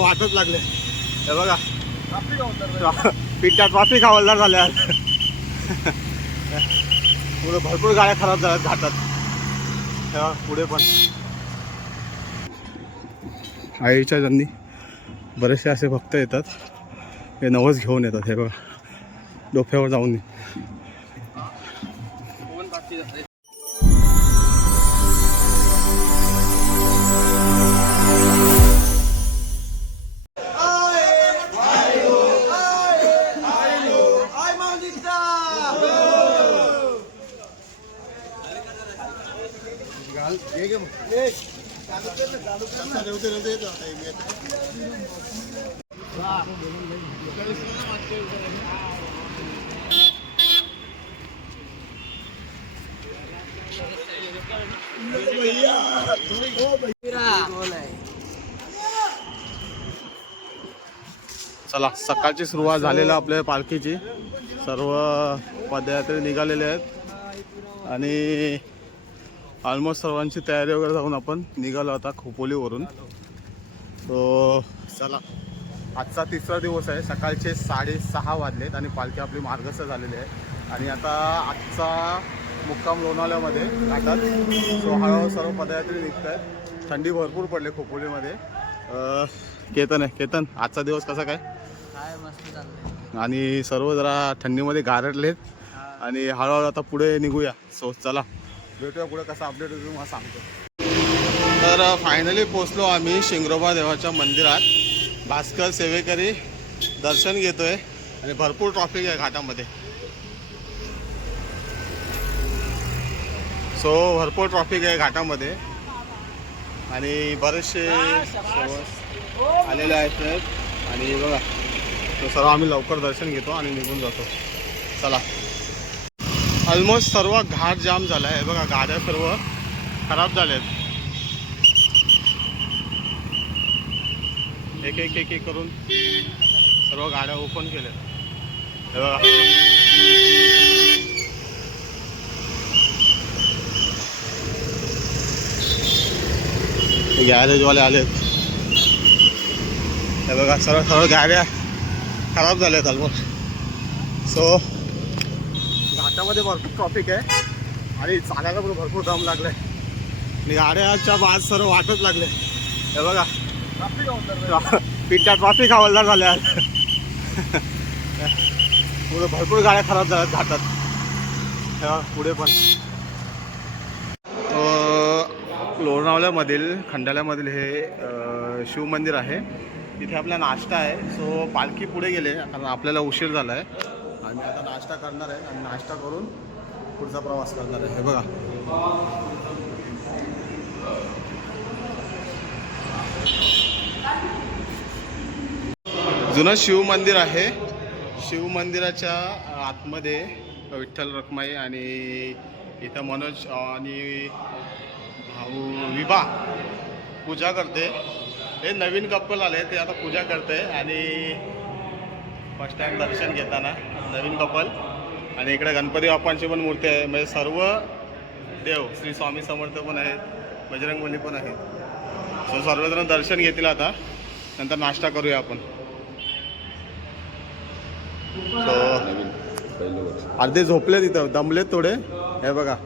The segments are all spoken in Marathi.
वाटच लागले हे बघा पिठा ट्रॉफिक हवालदार झाल्या पुढे भरपूर गाड्या खराब झाल्यात घाटात तेव्हा पुढे पण आईच्या जन्नी बरेचसे असे भक्त येतात हे नवस घेऊन येतात हे बघा डोक्यावर जाऊन चला सकाळची सुरुवात झालेला आपल्या पालखीची सर्व पदयात्री निघालेले आहेत आणि ऑलमोस्ट सर्वांची तयारी वगैरे जाऊन आपण निघालो आता खोपोलीवरून. तो चला आजचा तिसरा दिवस आहे. सकाळचे 6:30 वाजलेत आणि पालखी आपली मार्गस्थ झालेली आहे आणि आता आजचा मुक्काम लोणावळ्यामध्ये घाटात. सो हळूहळू सर्व पदयात्री निघत आहेत. थंडी भरपूर पडली खोपोलीमध्ये. केतन आहे, केतन आजचा दिवस कसा काय? मस्त चाललंय आणि सर्व जरा थंडीमध्ये गारटलेत आणि हळूहळू आता पुढे निघूया. सो चला भेटूया पुढे कसा अपडेट होतो मला सांगतो. तर फायनली पोचलो आम्ही शिंगरोबा देवाच्या मंदिरात. भास्कर सेवेकरी दर्शन घेतोय आणि भरपूर ट्रॉफिक आहे घाटामध्ये. सो भरपूर ट्रॉफिक आहे घाटामध्ये आणि बरेचसे आलेले आहेत आणि बघा तो सर्व आम्ही लवकर दर्शन घेतो आणि निघून जातो. चला ऑलमोस्ट सर्व घाट जाम झाला आहे बघा. गाड्या सर्व खराब झाल्यात. एक एक एक एक करून सर्व गाड्या ओपन केल्या हे बघा. गॅरेजवाले आलेत हे बघा. सर्व सर्व गाड्या खराब झाल्यात ऑलमोस्ट. सो घाटामध्ये भरपूर ट्रॉफिक आहे आणि चालायला पण भरपूर दम लागलाय आणि गाड्याच्या बाद सर्व वाटच लागले हे बघा. पिठा ट्रॉफिक हवालदार झाल्या पुढे भरपूर गाड्या खराब झाल्यात घाटात तेव्हा पुढे पण. लोणावळ्यामधील खंडाल्यामधील हे शिवमंदिर आहे. तिथे आपला नाश्ता आहे. सो पालखी पुढे गेले कारण आपल्याला उशीर झाला आहे आणि आता नाश्ता करणार आहे आणि नाश्ता करून पुढचा प्रवास करणार आहे हे बघा. जुनं शिवमंदिर आहे. शिवमंदिराच्या आतमध्ये विठ्ठल रखमाई आणि इथं मनोज आणि भाऊ विभा पूजा करते. हे नवीन कपल आले ते आता पूजा करते आणि फर्स्ट टाइम दर्शन घेताना नवीन कपल. आणि इकडे गणपती बाप्पांची पण मूर्ती आहे. म्हणजे सर्व देव श्री स्वामी समर्थ पण आहेत, बजरंगबली पण आहेत. सो सर्वजण दर्शन घेतील. आता नंतर नाश्ता करूया आपण. सो अर्धे झोपले तिथं दमलेत थोडे हे बघा.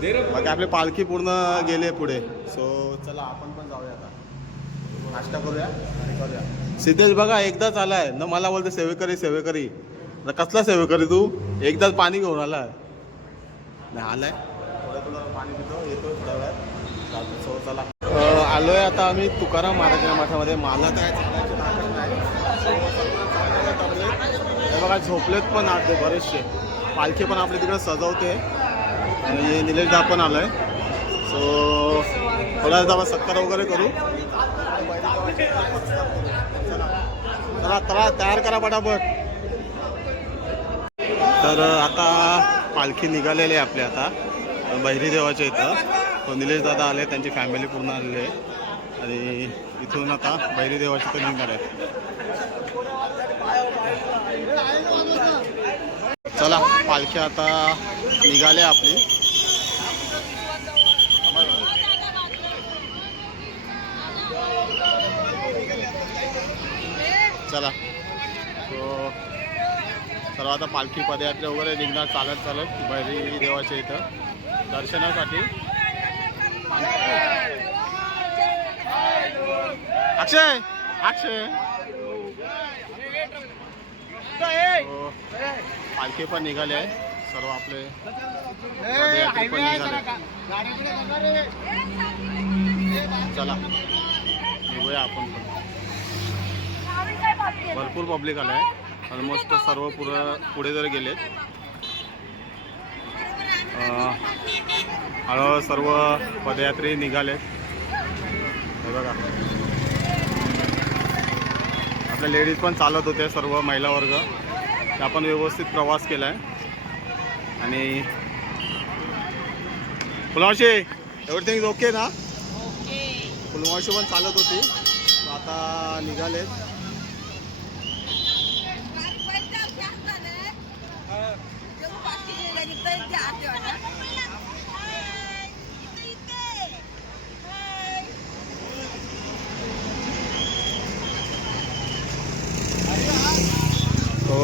बाकी आपली पालखी पूर्ण गेले पुढे. सो चला आपण पण जाऊया आता नाश्ता करूया आणि करूया. सिद्धेश बघा एकदाच आलाय ना मला बोलते सेवेकरी सेवेकरी. कसला सेवेकरी तू? एकदाच पाणी घेऊन आला नाही आलाय. थोडं पाणी पितो येतो थोड्या वेळात. सो चला आलोय आता आम्ही तुकाराम महाराजांच्या मठामध्ये. मला काय चालायची ताकद नाही. हे बघा झोपलेत पण आते बरेचसे पालखी पण आपल्या तिकडे सजवते आणि निलेश दा पण आलाय. सो थोडा वेळ सत्कार वगैरे करू. चला चला तयार करा पटापट. तर आता पालखी निघालेली आहे आपली आता बहिरी देवाच्या इथं. तो निलेश दादा आले, त्यांची फॅमिली पूर्ण आलेली आहे आणि इथून आता बहिरी देवाच्या इथं निघणार आहे. चला पालखी आता निघाली आपली. चला तो सर्व आता पालखी पदयात्रा वगैरे निघणार चालत चालत बहिरी देवाच्या इथं दर्शनासाठी. अक्षय अक्षय पालखी पण निघाले आहे. सर्व आपले पदयात्री पण निघाले. चला निघूया आपण पण. भरपूर पब्लिक आलाय. ऑलमोस्ट सर्व पुढे जर गेलेत. हळूहळू सर्व पदयात्री निघालेत. हे बघा आपल्या लेडीज पण चालत होते, सर्व महिला वर्ग. त्या पण व्यवस्थित प्रवास केला आहे. आणि फुलमावशी एव्हरीथिंग इज ओके ना? फुलमावशी पण चालत होती. आता निघालेत. तो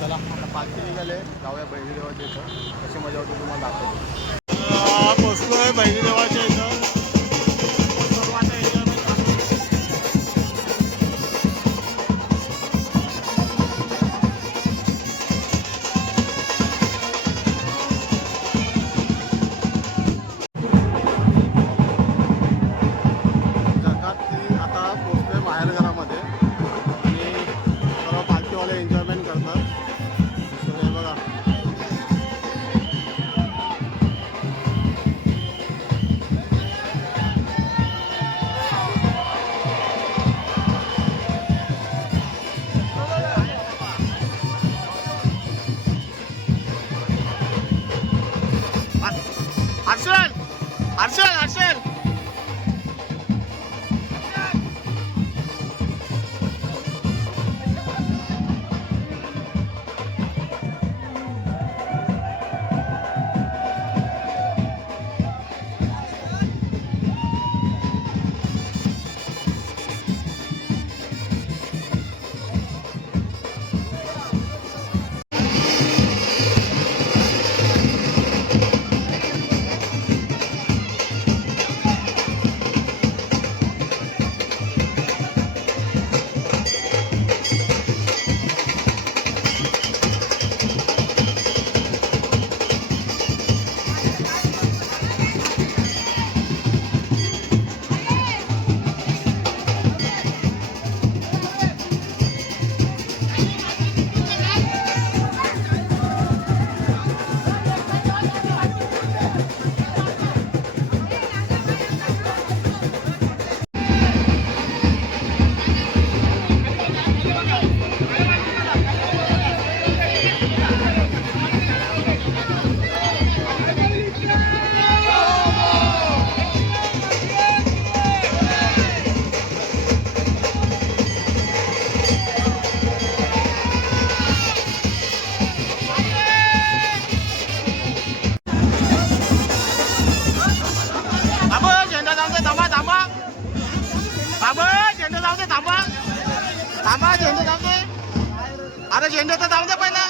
चला आता पालखी निघाले. जाऊया बहिणी देवाच्या इथं. कशी मजा होती तुम्हाला दाखवतो. पोचलो आहे बहिणी देवाच्या इथं. हर्षल अरे झेंडे तर जाऊ दे पहिला.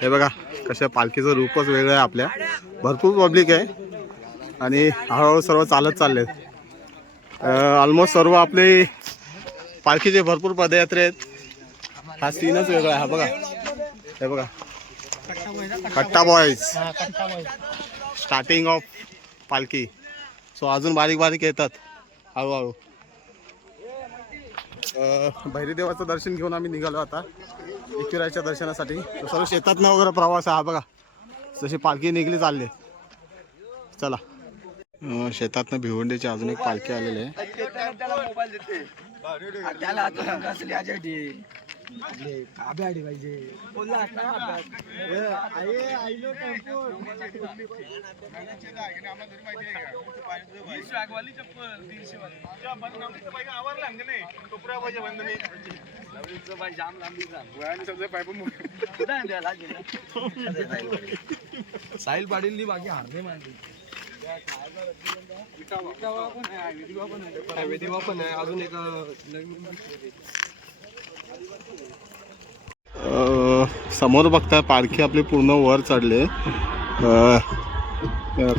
हे बघा कशा पालखीचं रूपच वेगळं आहे आपल्या. भरपूर पब्लिक आहे आणि हळूहळू सर्व चालत चाललेत. ऑलमोस्ट सर्व आपले पालखीचे भरपूर पदयात्रे आहेत. हा सीनच वेगळा आहे. हा बघा, हे बघा कट्टा बॉयज स्टार्टिंग ऑफ पालखी. सो अजून बारीक बारीक येतात हळूहळू. भैरीदेवाचं दर्शन घेऊन आम्ही निघालो आता एकविराच्या दर्शनासाठी. सर्व शेतातनं वगैरे प्रवास आहे. हा बघा जशी पालखी निघली चालले. चला शेतातनं भिवंडीची अजून एक पालखी आलेली आहे. साहिल पाटील बाकी हारणे मानली. पण आहे अजून एक समोर बघता पालखी आपली पूर्ण वर चढले.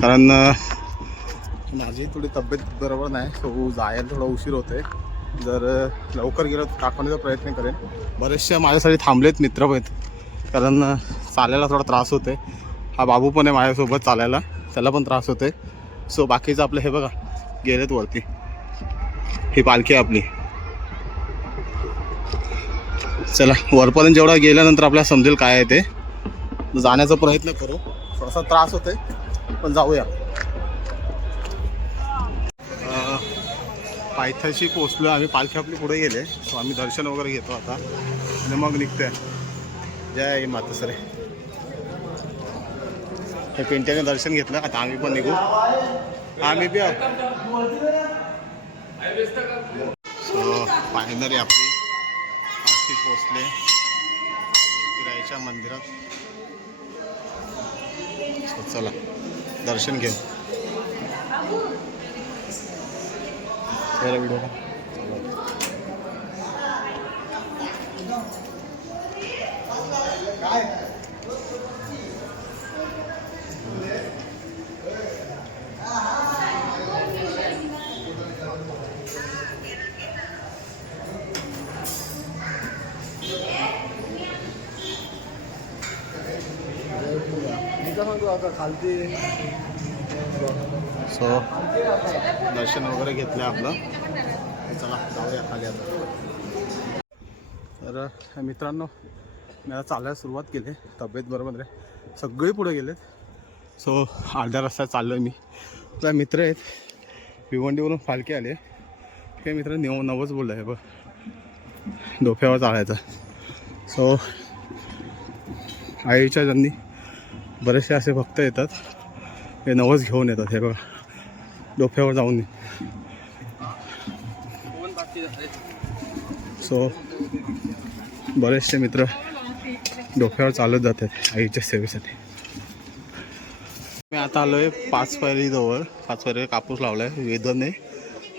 कारण माझी थोडी तब्येत बरोबर नाही, सो जायला थोडा उशीर होते. जर लवकर गेलो तर दाखवण्याचा प्रयत्न करेन. बरेचसे माझ्यासाठी थांबलेत मित्र आहेत, कारण चालायला थोडा त्रास होते. हा बाबू पण आहे माझ्यासोबत चालायला, त्याला पण त्रास होते. सो बाकीचं आपलं हे बघा गेलेत वरती. ही पालखी आहे आपली. चला वरपर्यंत जेवढा गेल्यानंतर आपल्याला समजेल काय आहे ते. जाण्याचा प्रयत्न करू. थोडासा त्रास होतोय पण जाऊया. पायथ्याशी पोचलो आम्ही. पालखी आपली पुढे गेले. सो आम्ही दर्शन वगैरे घेतो आता आणि मग निघतोय. जय मातसरे. हे पिंट्याने दर्शन घेतलं. आता आम्ही पण निघू. आम्ही बी सो फायनली आपली पालखी पोचले एकविराईच्या मंदिरात. सो चला दर्शन घेऊ. व्हिडिओ सो दर्शन वगैरे घेतलं आपलं. चला जाऊया खाली आता. तर मित्रांनो मी आता चालायला सुरुवात केली. तब्येत बरोबर आहे, सगळे पुढे गेलेत. सो अर्ध्या रस्त्यात चाललो आहे मी. आपल्या मित्र आहेत भिवंडीवरून पालखी आले. हे मित्र नवच बोललं आहे बघ डोक्यावर चालायचं. सो आईच्या ज्यांनी बरेचसे असे भक्त येतात, हे नवस घेऊन येतात. हे बघा डोक्यावर जाऊन. सो बरेचसे मित्र डोक्यावर चालत जातात आईच्या सेवेसाठी. मी आता आलो आहे 5 पायरीजवळ. 5 पायरी कापूस लावला आहे वेदने.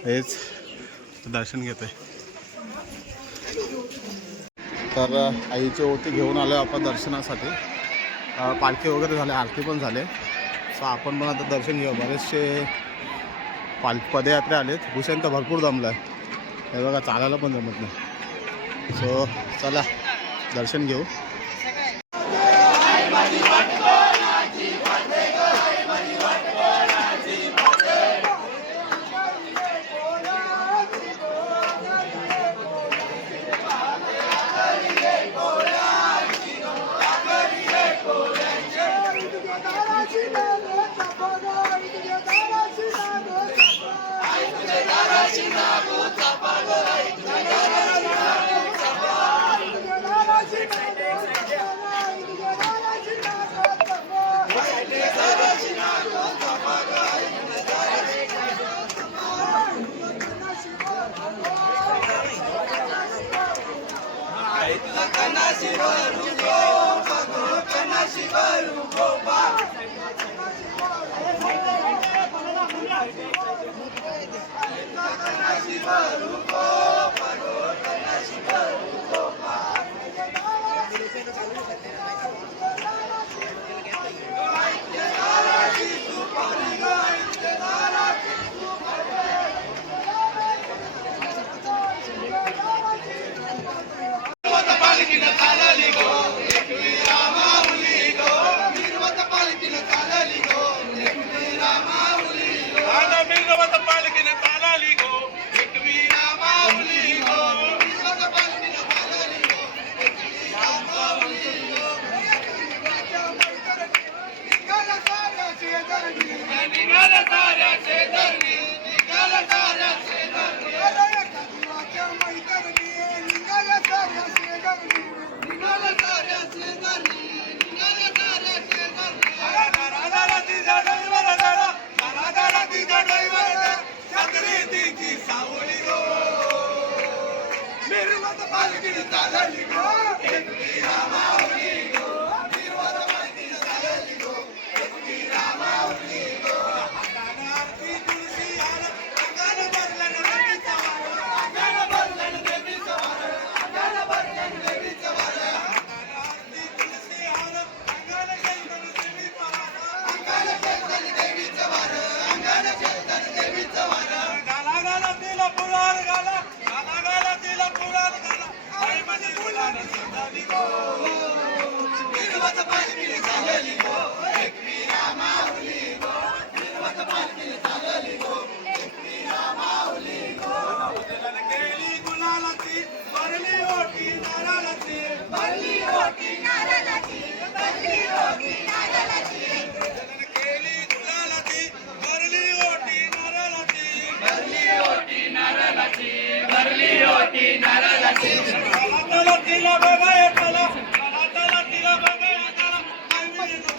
हेच दर्शन घेतो आहे. तर आईची ओटी घेऊन आलो आपण दर्शनासाठी. पालखी वगैरे झाले, आरती पण झाले. सो आपण पण आता दर्शन घेऊ. बरेचसे पदयात्रे आलेत. भूषण तर भरपूर दमला आहे. हे बघा चालायला पण जमत नाही. सो चला दर्शन घेऊ.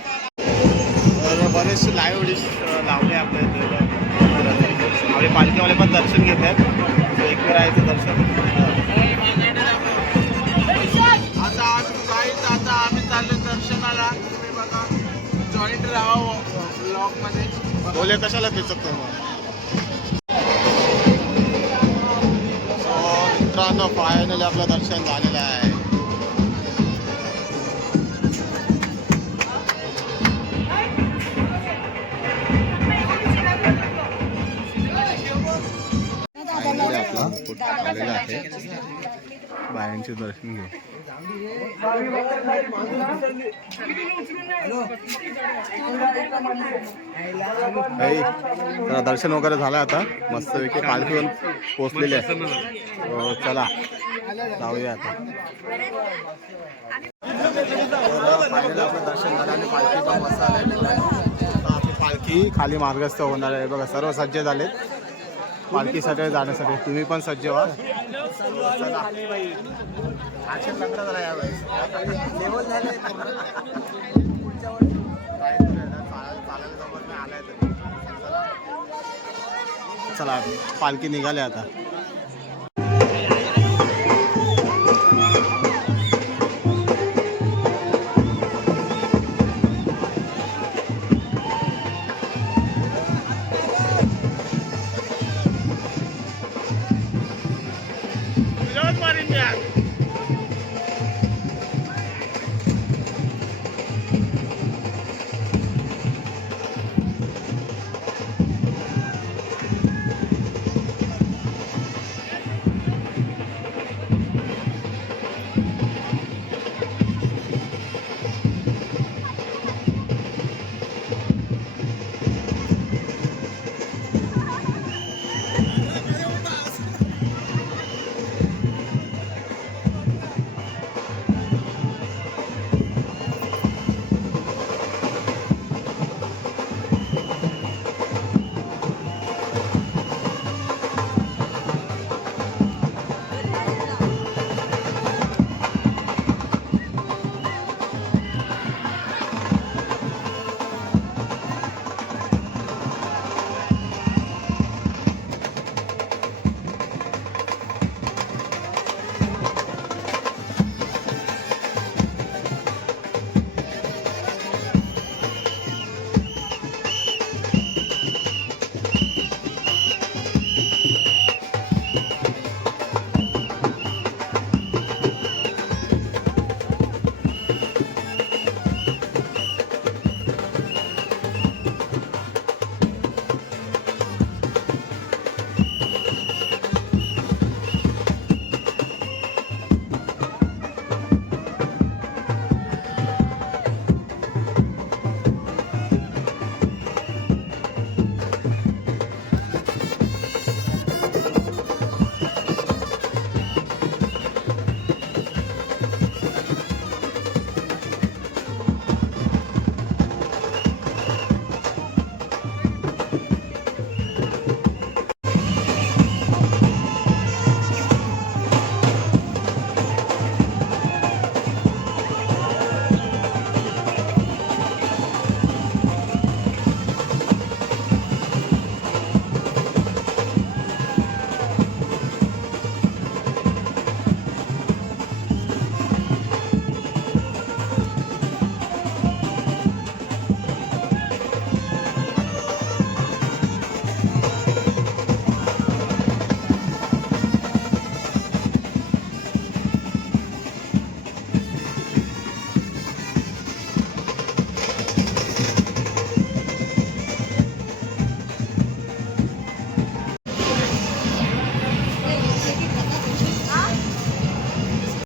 तर बरेचसे लाईव्ह डिश लावले आपल्या इथे. आपले पालखीवाले पण दर्शन घेत आहेत. एकवेळ राहायचं दर्शन. आता आम्ही चाललो दर्शनाला. तुम्ही बघा जॉईंट राहा ब्लॉग मध्ये. बोले कशाला पिचत मित्रांनो, फायनली आपलं दर्शन झालेलं आहे. फायनली आपला मुकुट आलेला आहे. बायांचे दर्शन घेऊ. तर दर्शन वगैरे झालं आता. मस्तपैकी पालखीवर पोहोचलेले आहे. चला जाऊया आता. फायनली आपलं दर्शन झालं आणि पालखी पण मस्त आलेली आहे. आता आपली पालखी खाली मार्गस्थ होणार आहे. बघा सर्व सज्ज झालेत पालखीसाठी जाण्यासाठी. तुम्ही पण सज्ज व्हा. चला आजच्या लग्न झाला यावेळेस. चला पालखी निघाले आता.